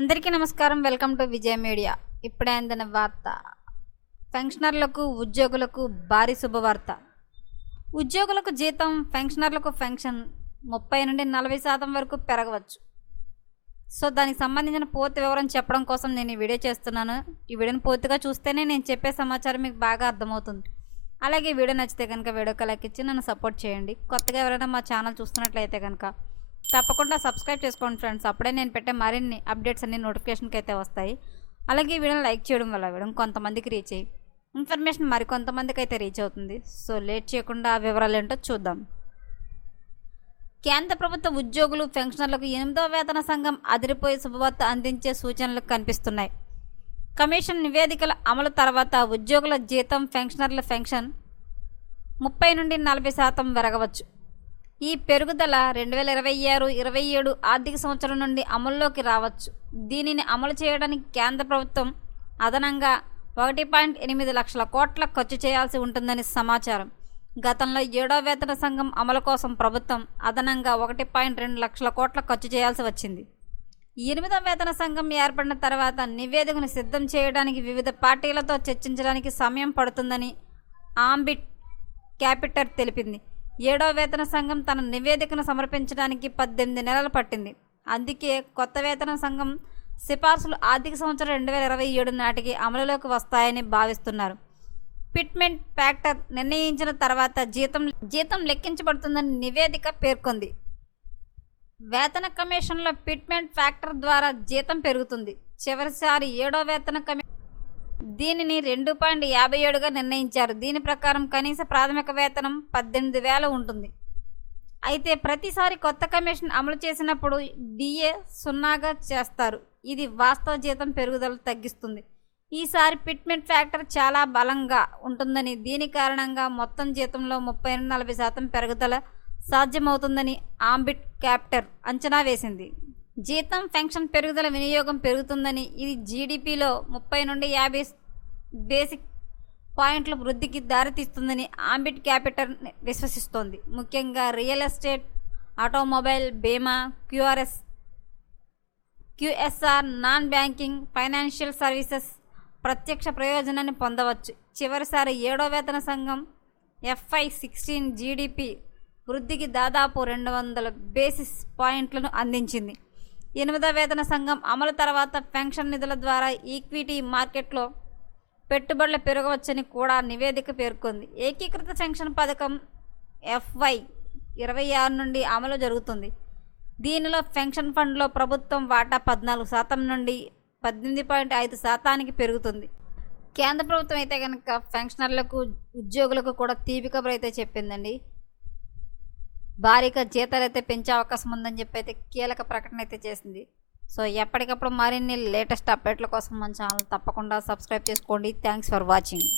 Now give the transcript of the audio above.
అందరికీ నమస్కారం. Welcome to Vijaya media. ఇప్పుడే అందిన వార్త. పెన్షనర్లకు ఉద్యోగులకు భారీ శుభవార్త. ఉద్యోగులకు జీతం పెన్షనర్లకు పెన్షన్ ముప్పై నుండి నలభై శాతం వరకు పెరగవచ్చు. సో దానికి సంబంధించిన పూర్తి వివరం చెప్పడం కోసం నేను ఈ వీడియో చేస్తున్నాను. ఈ వీడియోని పూర్తిగా చూస్తేనే నేను చెప్పే సమాచారం మీకు బాగా అర్థమవుతుంది. అలాగే ఈ వీడియో నచ్చితే కనుక వీడియో లైక్ ఇచ్చి నన్ను సపోర్ట్ చేయండి. కొత్తగా ఎవరైనా మా ఛానల్ చూస్తున్నట్లయితే కనుక తప్పకుండా సబ్స్క్రైబ్ చేసుకోండి ఫ్రెండ్స్. అప్పుడే నేను పెట్టే మరిన్ని అప్డేట్స్ అన్ని నోటిఫికేషన్కి అయితే వస్తాయి. అలాగే ఈ వీడియోని లైక్ చేయడం వల్ల వీడియో కొంతమందికి రీచ్ అయ్యి ఇన్ఫర్మేషన్ మరికొంతమందికి అయితే రీచ్ అవుతుంది. సో లేట్ చేయకుండా ఆ వివరాలు ఏంటో చూద్దాం. కేంద్ర ప్రభుత్వ ఉద్యోగులు పెన్షనర్లకు ఎనిమిదవ వేతన సంఘం అదిరిపోయే శుభవార్త అందించే సూచనలు కనిపిస్తున్నాయి. కమిషన్ నివేదికల అమలు తర్వాత ఉద్యోగుల జీతం పెన్షనర్ల పెన్షన్ ముప్పై నుండి నలభై శాతం పెరగవచ్చు. ఈ పెరుగుదల రెండు వేల ఇరవై ఆరు ఇరవై ఏడు ఆర్థిక సంవత్సరం నుండి అమల్లోకి రావచ్చు. దీనిని అమలు చేయడానికి కేంద్ర ప్రభుత్వం అదనంగా ఒకటి పాయింట్ ఎనిమిది లక్షల కోట్ల ఖర్చు చేయాల్సి ఉంటుందని సమాచారం. గతంలో ఏడో వేతన సంఘం అమలు కోసం ప్రభుత్వం అదనంగా ఒకటి పాయింట్ రెండు లక్షల కోట్ల ఖర్చు చేయాల్సి వచ్చింది. ఎనిమిదో వేతన సంఘం ఏర్పడిన తర్వాత నివేదికను సిద్ధం చేయడానికి వివిధ పార్టీలతో చర్చించడానికి సమయం పడుతుందని ఆంబిట్ క్యాపిటల్ తెలిపింది. ఏడో వేతన సంఘం తన నివేదికను సమర్పించడానికి పద్దెనిమిది నెలలు పట్టింది. అందుకే కొత్త వేతన సంఘం సిఫార్సులు ఆర్థిక సంవత్సరం రెండు వేల ఇరవై ఏడు నాటికి అమలులోకి వస్తాయని భావిస్తున్నారు. పిట్మెంట్ ఫ్యాక్టర్ నిర్ణయించిన తర్వాత జీతం జీతం లెక్కించబడుతుందని నివేదిక పేర్కొంది. వేతన కమిషన్లో పిట్మెంట్ ఫ్యాక్టర్ ద్వారా జీతం పెరుగుతుంది. చివరిసారి ఏడో వేతన కమి దీనిని రెండు పాయింట్ యాభై ఏడుగా నిర్ణయించారు. దీని ప్రకారం కనీస ప్రాథమిక వేతనం పద్దెనిమిది వేల ఉంటుంది. అయితే ప్రతిసారి కొత్త కమిషన్ అమలు చేసినప్పుడు డిఏ సున్నాగా చేస్తారు. ఇది వాస్తవ జీతం పెరుగుదల తగ్గిస్తుంది. ఈసారి పిట్మెంట్ ఫ్యాక్టర్ చాలా బలంగా ఉంటుందని దీని కారణంగా మొత్తం జీతంలో ముప్పై నలభై శాతం పెరుగుదల సాధ్యమవుతుందని ఆంబిట్ క్యాప్టర్ అంచనా వేసింది. జీతం పెన్షన్ పెరుగుదల వినియోగం పెరుగుతుందని ఇది జీడిపిలో ముప్పై నుండి యాభై బేసిక్ పాయింట్ల వృద్ధికి దారితీస్తుందని ఆంబిట్ క్యాపిటల్ విశ్వసిస్తోంది. ముఖ్యంగా రియల్ ఎస్టేట్ ఆటోమొబైల్ బీమా Q R S Q S R non banking financial services ప్రత్యక్ష ప్రయోజనాన్ని పొందవచ్చు. చివరిసారి ఏడో వేతన సంఘం ఎఫ్ఐ సిక్స్టీన్ జీడిపి వృద్ధికి దాదాపు రెండు వందల బేసిస్ పాయింట్లను అందించింది. ఎనిమిదో వేతన సంఘం అమలు తర్వాత పెన్షన్ నిధుల ద్వారా ఈక్విటీ మార్కెట్లో పెట్టుబడులు పెరగవచ్చని కూడా నివేదిక పేర్కొంది. ఏకీకృత పెన్షన్ పథకం ఎఫ్వై ఇరవై ఆరు నుండి అమలు జరుగుతుంది. దీనిలో పెన్షన్ ఫండ్లో ప్రభుత్వం వాటా పద్నాలుగు శాతం నుండి పద్దెనిమిది పాయింట్ ఐదు శాతానికి పెరుగుతుంది. కేంద్ర ప్రభుత్వం అయితే కనుక పెన్షనర్లకు ఉద్యోగులకు కూడా తీపి కబురు అయితే చెప్పిందండి. భారీగా జీతాలు అయితే పెంచే అవకాశం ఉందని చెప్పి అయితే కీలక ప్రకటన అయితే చేసింది. సో ఎప్పటికప్పుడు మరిన్ని లేటెస్ట్ అప్డేట్ల కోసం మన ఛానల్ తప్పకుండా సబ్స్క్రైబ్ చేసుకోండి. Thanks for watching.